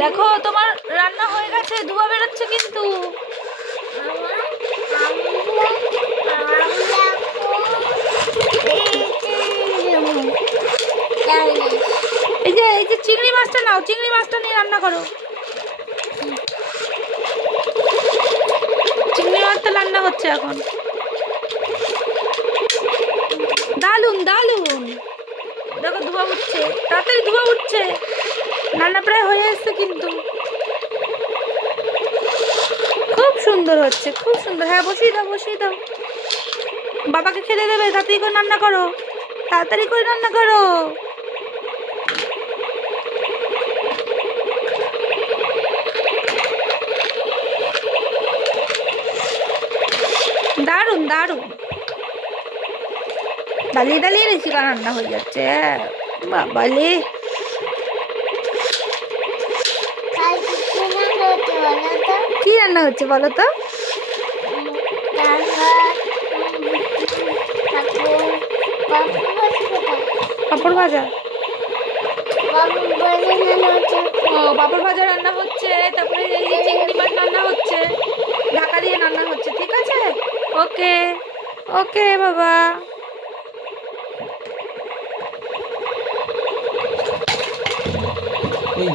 দেখো তোমার রান্না হয়ে গেছে, ধোঁয়া বেরোচ্ছে কিন্তু। এই যে চিংড়ি মাছটা নাও, চিংড়ি মাছটা নিয়ে রান্না করো। চিংড়ি মাছটা রান্না হচ্ছে এখন। দারুন দারুন, দেখো ধোঁয়া উঠছে, তাড়াতাড়ি ধোঁয়া উঠছে। রান্না প্রায় হয়ে এসছে কিন্তু। খুব সুন্দর হচ্ছে, খুব সুন্দর। হ্যাঁ বসিয়ে দাও, বসিয়ে দাও। বাবাকে খেতে দেবে, তাড়াতাড়ি করে রান্না করো, তাড়াতাড়ি করে রান্না করো। দারুন দারুন, দালিয়ে দালিয়ে রেখি রান্না হয়ে যাচ্ছে। বাবালে, কি রান্না হচ্ছে বলো তো? পাপড় ভাজা। ও পাপড় ভাজা রান্না হচ্ছে, তারপরে এই যে চিংড়ি মাছ রান্না হচ্ছে, ঢাকা দিয়ে রান্না হচ্ছে। ঠিক আছে, ওকে ওকে বাবা। এই